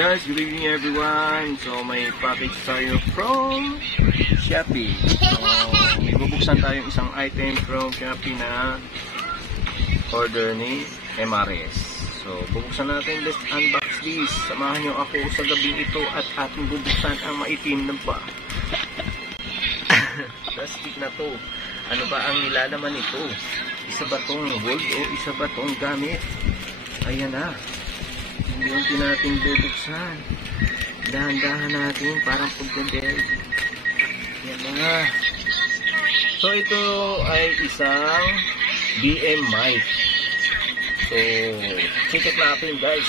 Guys, good evening everyone. So may package tayo from Shopee. So may bubuksan tayong isang item from Shopee na order ni MRS. So bubuksan natin, let's unbox this. Samahan nyo ako sa gabi ito at ating bubuksan ang maitim na ba. Plastic na to. Ano ba ang nilalaman nito? Isa ba tong gold o isa ba tong gamit? Ayan na. Hindi natin bubuksan. Dahan-dahan natin parang pagkundel. Yan na. So ito ay isang BM mic. So check natin guys.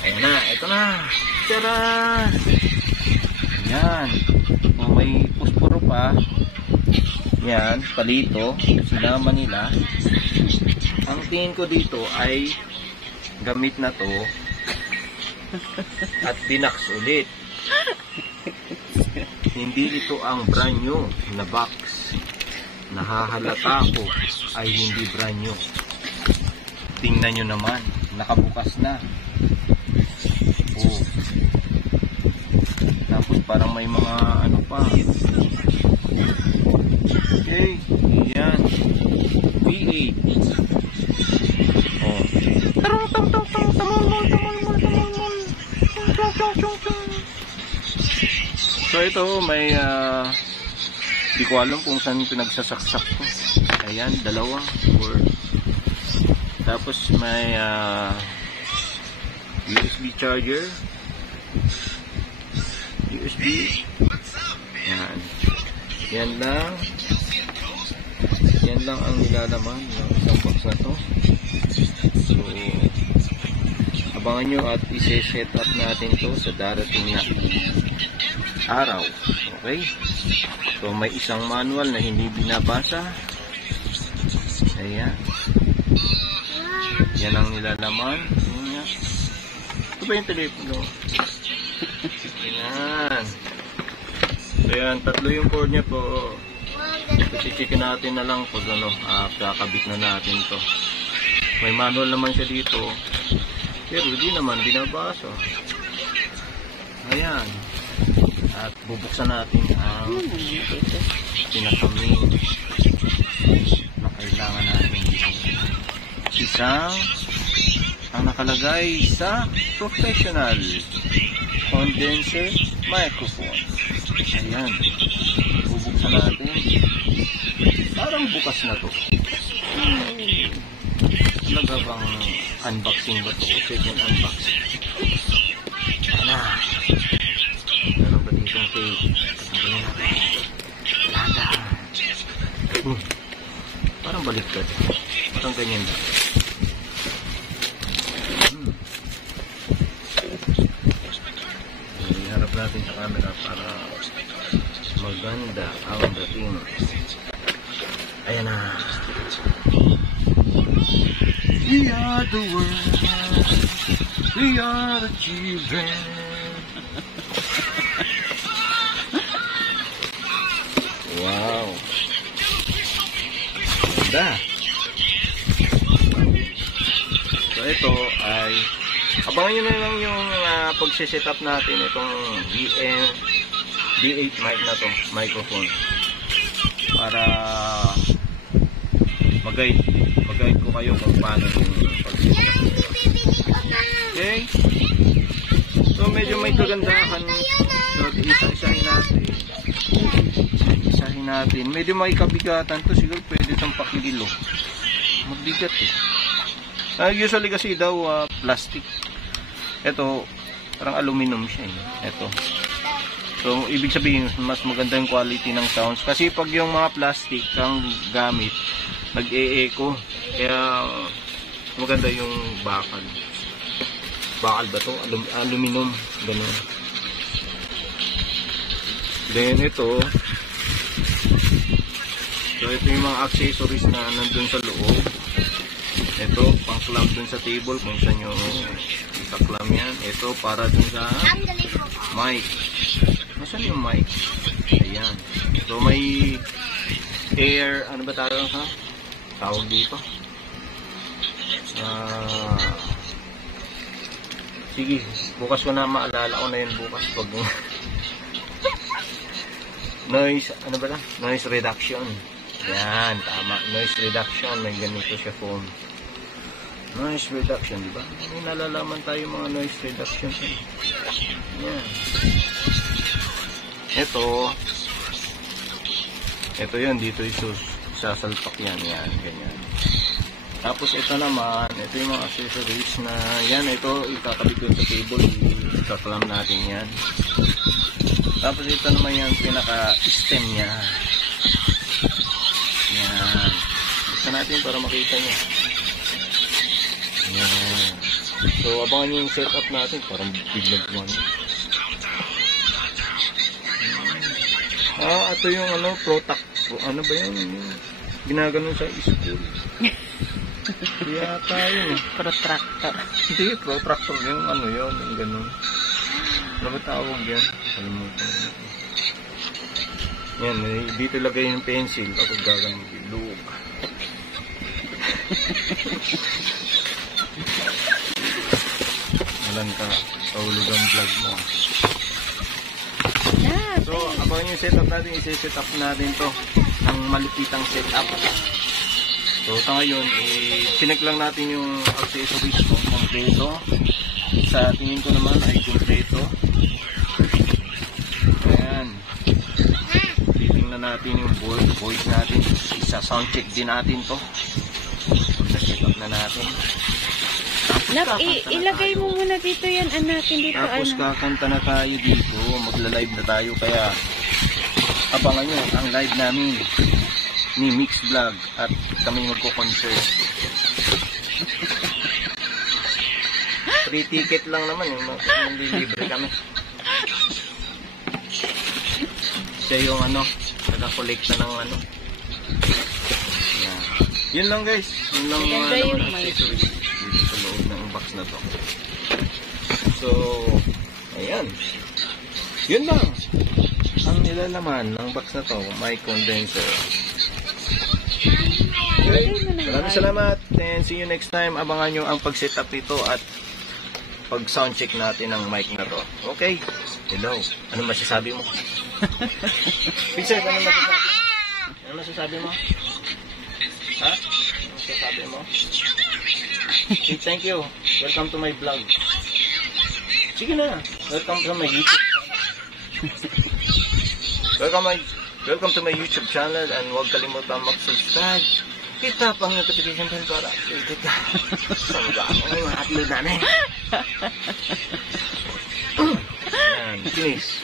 Ayan na. Ito na. Tara! Yan. So may pusporo pa. Yan. Palito. Sinama nila. Ang tingin ko dito ay gamit na to at binax ulit. Hindi ito ang brand new na box. Nahahalata ko ay hindi brand new. Tingnan nyo naman, nakabukas na. Oh. Tapos parang may mga ano pa. Okay, yan. V8. Oh. So ito may di ko alam kung saan pinagsasaksak ko. Ayan, dalawa. Tapos may USB charger. USB. Yan. Yan lang. Yan lang ang nilalaman ng isang box na to. So abangan nyo at isi-set up natin to sa darating na araw. Okay? So may isang manual na hindi binabasa. Ayan. Yan ang nilalaman. Ayan. Ito ba yung telepono? Ayan. So yan, tatlo yung cord nya po. So chichikin natin na lang pag ano, kakabit na natin to. May manual naman siya dito. Pero hindi naman binabasa. Ayan. At bubuksan natin ang pinaka-main na kailangan natin. Isang ang nakalagay sa professional condenser microphone. Ayan. Bubuksan natin. Parang bukas na to. Talaga bang unboxing ba ito? Second unboxing. Ayan na. Meron ba ditong tape? Tanggalin natin. Lada. Parang baliktad. Parang ganyan ba? Iharap natin sa camera para maganda ang dating. Ayan na. We are the world. We are the children. Wow. Ganda. So ito ay abangan nyo na lang yung pagsiset up natin itong D8 mic na to, microphone. Para mag-guide ko kayo kung paano yung pag-set up. Okay? So medyo may kagandahan. So isahin natin. Medyo may kabigatan to, siguro pwede itong pakililo. Magbigat eh. Usually kasi daw plastic. Ito parang aluminum siya eh. Ito. So ibig sabihin mas maganda yung quality ng sounds. Kasi pag yung mga plastic ang gamit, nag-e-echo. Kaya maganda yung bakal. Bakal ba to? Aluminum. Ganun. Then ito. So ito yung mga accessories na nandun sa loob. Ito, pang clamp dun sa table kung saan yung isa-clamp yan. Ito para dun sa mic. Nasaan yung mic? Ayan. So may air, ano ba tawag dito? Sige, bukas ko na maalala ko na yun bukas. Pag noise, ano ba lang? Noise reduction. Yan, tama. Noise reduction. May ganito siya phone. Noise reduction, di ba? May nalalaman tayo mga noise reduction. Yan. Ito yun, dito sasalpak yan, ganyan. Tapos ito naman, ito yung mga accessories na, yan, ito, ikakabit ko sa table, ikaklam natin yan. Tapos ito naman yung pinaka-stem niya. Yan. Buksan natin para makita nyo. Yan. So, abangan nyo yung setup natin, parang biglag one. Ito yung Protac. Ano ba yan? Ginaganon sa school. Yata yun. Protractor. Hindi, protractor yung yung ganun. Ano ba tawag yan? Kalimutan ko. Yan, dito lagay yung pencil kapag gagawin mo bilog. Malan ka, paulog ang vlog mo. So, abangan yung setup natin, isi-set up natin to ng malupitang setup. So, ito ngayon, chinek lang natin yung accessories kung kompleto. Sa tingin ko naman ay kompleto. Ayan. Titingnan natin yung board natin. Isa sound check din natin to. Set up na natin. Ilagay mo muna dito yan, natin dito. Tapos kakanta na tayo dito. Magla-live na tayo. Kaya abangan nyo ang live namin ni Mix Vlog at kami magko-concert. Free ticket lang naman yung libre kami. Siya yung nag-collect na ng Yan. Yun lang guys. Yun lang mga accessories dito sa loob ng box na to. So, ayan. Yun lang. Ang nilalaman ng box na to, mic condenser. Okay. Maraming salamat and see you next time. Abangan nyo ang pag-setup nito at pag-soundcheck natin ng mic na to. Okay? Hello. Ano masasabi mo? Pixel, ano masasabi mo? Ano masasabi mo? Ha? Ano masasabi mo? Okay, thank you. Welcome to my vlog. Sige na. Welcome to my YouTube channel. Welcome to my YouTube channel and huwag kalimutan mag-subscribe. Kita pang notification bell para updated ka. Sangga ako yung upload namin. Yan, finish.